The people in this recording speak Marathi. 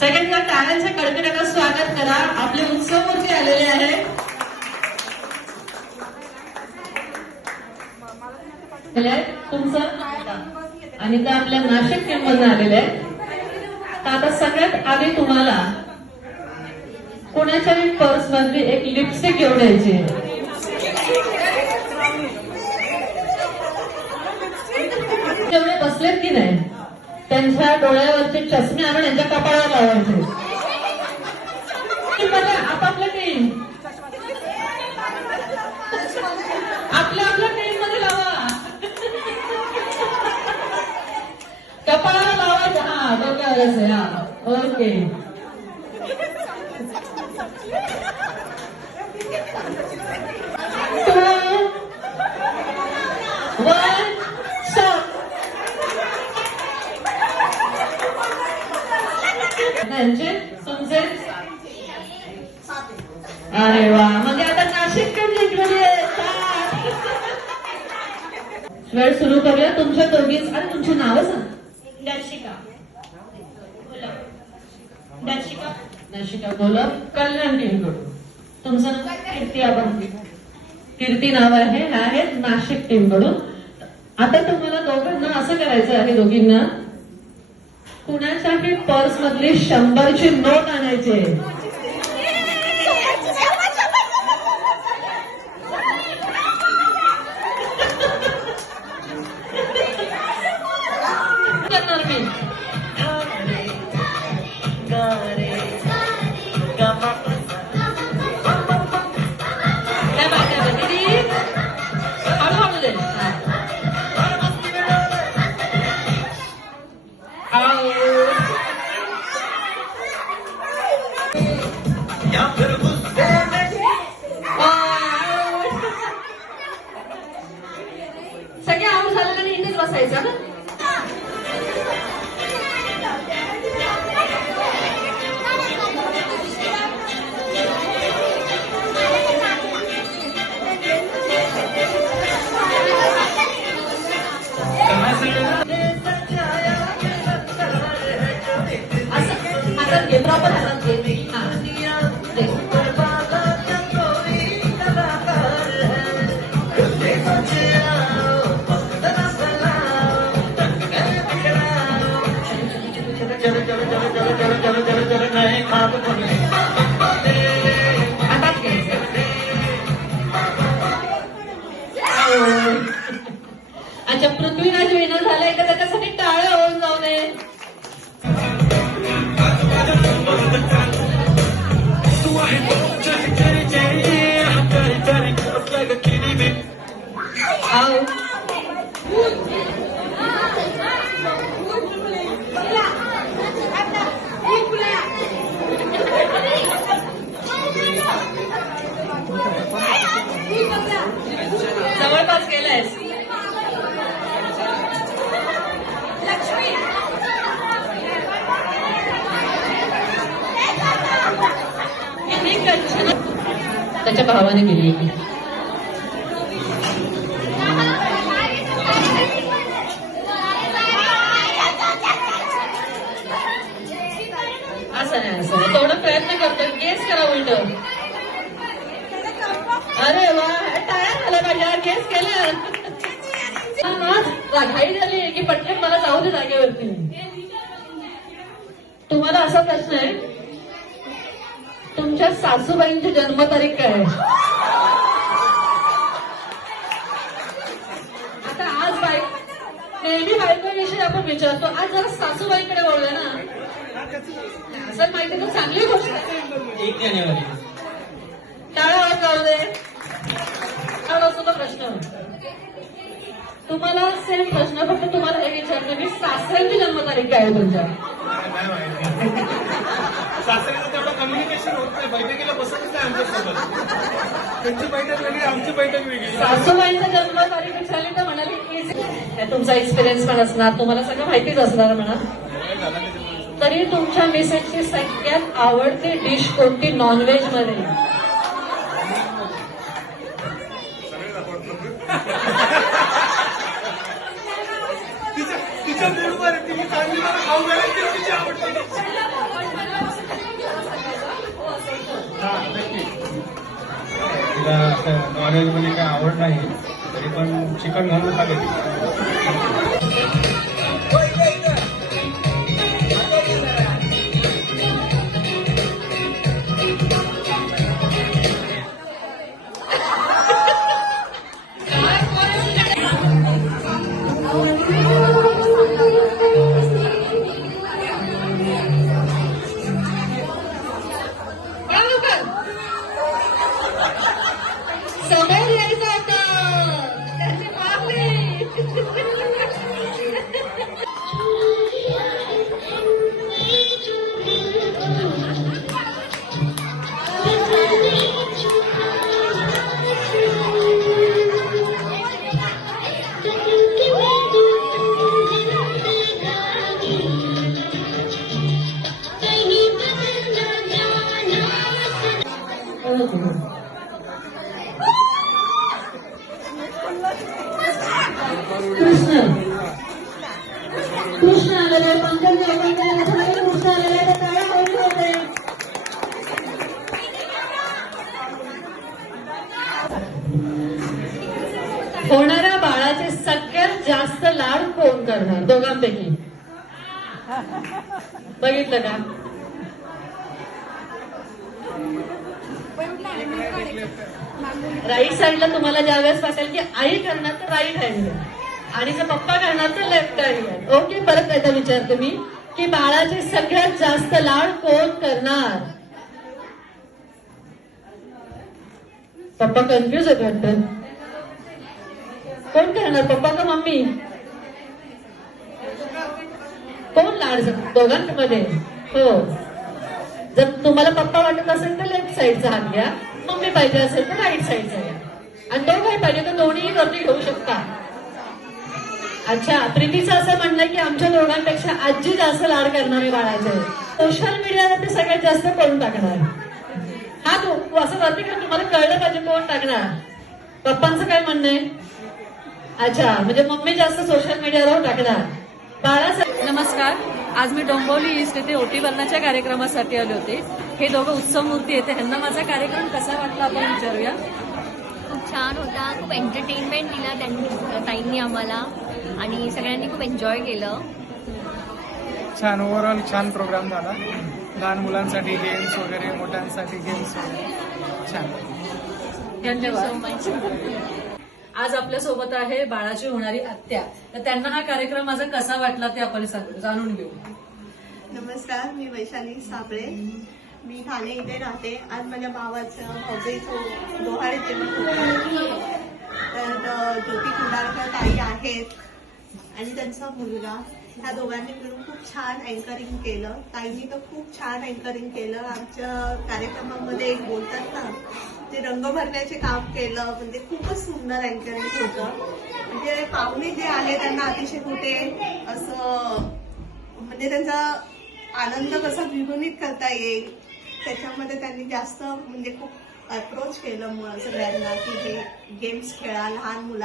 सगळ्यांना टाळ्यांच्या कडकडाटात स्वागत करा. आपले उत्सवमूर्ती आलेले आहे. तुमचं आणि त्या आपल्या नाशिक टीम मधून आलेले आहेत. तर आता सगळ्यात आधी तुम्हाला कोणाच्याही पर्स मधली एक लिपस्टिक घेऊन यायची. जेवढे बसलेत की नाही त्यांच्या डोळ्यावरचे चष्मे आणून यांच्या कपाळावर लावायचे. आपापल्या टीम आपल्या टीम मध्ये लावा. कपाळाला लावायचं. हा डोक्यावरच आहे. हा ओके. तुमचे अरे वा म्हणजे आता नाशिक जिंकलेली आहे. वेळ सुरू करूया. तुमच्या दोघीच आणि तुमची नावं सांग. दर्शिका दर्शिका बोलत कल्याण टीम कडून. तुमचं नाव कीर्ती अभंगी. कीर्ती नाव आहे. हे आहे नाशिक टीम कडून. आता तुम्हाला दोघांना असं करायचं आहे. दोघींना कुणाच्याही पर्स मधली 100ची नोट आणायची. करणार मी काय बाकी दीदी हळूहळू दे. सगळे आऊट झालेल्याने इथेच बसायचं ना. हातात घे. प्रॉपर हातात घे. अच्छा पृथ्वीराज विनर झालाय तर त्याच्यासाठी टाळ्या होऊन जाऊ नये. जवळपास गेलायस. त्याच्या भावाने केली. असं नाही असं तेवढं प्रयत्न करतो. गेस करा उलट. अरे वा टाळ्या झाल्या पाहिजे. गेस केलं. घाई झाली की पटकन मला जाऊ दे जागेवरती. तुम्हाला असा प्रश्न आहे तुमच्या सासूबाईंची जन्मतारीख काय आहे? आता आज नेहमी बायकोविषयी आपण विचारतो. आज जरा सासूबाईकडे बोलूया ना. असं माहिती तर चांगली गोष्ट आहे. 1 जानेवारी टाळा जाऊ दे. सुद्धा प्रश्न तुम्हाला सेम प्रश्न. फक्त तुम्हाला हे विचारतो की सासऱ्यांची जन्मतारीख काय आहे तुमच्या? सासऱ्याचं तेवढं कम्युनिकेशन होत नाही. बैठकीला बसतच नाही आमच्यासोबत. त्यांची बैठक वेगळी आमची बैठक वेगळी. सासूबाईंचा जन्मतारीख विचारली तर म्हणाली तुमचा एक्सपिरियन्स पण असणार. तुम्हाला सगळं माहितीच असणार म्हणा. तरी तुमच्या मिसेसची सगळ्यात आवडती डिश कोणती नॉनव्हेज मध्ये? तिच्या मूडवर तुम्ही चांगली मला खाऊ घालायची तुमची आवडते. हा नक्की. तिला असं नॉनव्हेजमध्ये काय आवड नाही तरी पण चिकन घालून खाते. समोर यायचं होतं त्याची मागणी. कृष्ण कृष्ण आलेले पंकज कृष्ण आलेले ते काय बोलले होते. होणाऱ्या बाळाचे सगळ्यात जास्त लाड कोण करणार दोघांपैकी बघितलं का. राईट साईडला तुम्हाला ज्यावेळेस वाटेल की आई करणार तर राईट हँड आणि जर पप्पा करणार तर लेफ्ट हँड. ओके परत एकदा विचारते मी की बाळाचे सगळ्यात जास्त लाड कोण करणार. पप्पा कन्फ्युज होत वाटतं. कोण करणार पप्पा का मम्मी. कोण लाड दोघांमध्ये. हो जर तुम्हाला पप्पा वाटत असेल तर लेफ्ट साईडचा हात घ्या. मम्मी पाहिजे असेल तर राईट साईडचा घ्या. आणि दोघंही पाहिजे तर दोन्ही वरती घेऊ शकता. अच्छा प्रीतीचं असं म्हणणं की आमच्या दोघांपेक्षा आजी जास्त लाड करणारे बाळाचे. सोशल मीडियाला ते सगळ्यात जास्त कोण टाकणार. हा तू असं वरती का तुम्हाला कळलं पाहिजे कोण टाकणार. पप्पांचं काय म्हणणं आहे. अच्छा म्हणजे मम्मी जास्त सोशल मीडियावर टाकणार. बाळाचं नमस्कार. आज मी डोंबिवली ईस्ट येथे ओटी भरण्याच्या कार्यक्रमासाठी आले होते. हे दोघं उत्सव मूर्ती येते. ह्यांना माझा कार्यक्रम कसा वाटला आपण विचारूया. खूप छान होता. खूप एंटरटेनमेंट दिला ताईंनी आम्हाला आणि सगळ्यांनी खूप एन्जॉय केलं. छान ओव्हरऑल छान प्रोग्राम झाला. लहान मुलांसाठी गेम्स वगैरे मोठ्यांसाठी गेम्स वगैरे छान. धन्यवाद. आज आपल्या सोबत आहे बाळाची होणारी आत्या. तर त्यांना हा कार्यक्रम माझा कसा वाटला ते आपण जाणून घेऊ. नमस्कार, मी वैशाली साबळे. मी ठाणे इथे राहते. आज माझ्या भावाचं हॉबीचं डोहाळे जेवण होतं. तर ज्योती कुंडारकर ताई आहेत आणि त्यांचा मुलगा ह्या दोघांनी मिळून खूप छान अँकरिंग केलं. ताईंनी तर खूप छान अँकरिंग केलं. आमच्या कार्यक्रमामध्ये एक बोलतात ना ते रंग भरण्याचे काम केलं. म्हणजे खूपच सुंदर अँकरिंग होतं. म्हणजे पाहुणे जे आहे त्यांना अतिशय कुठे असं म्हणजे त्यांचा आनंद कसा द्विगुणित करता येईल त्याच्यामध्ये त्यांनी जास्त म्हणजे खूप अप्रोच केलं सगळ्यांना की हे गेम्स खेळा लहान मुला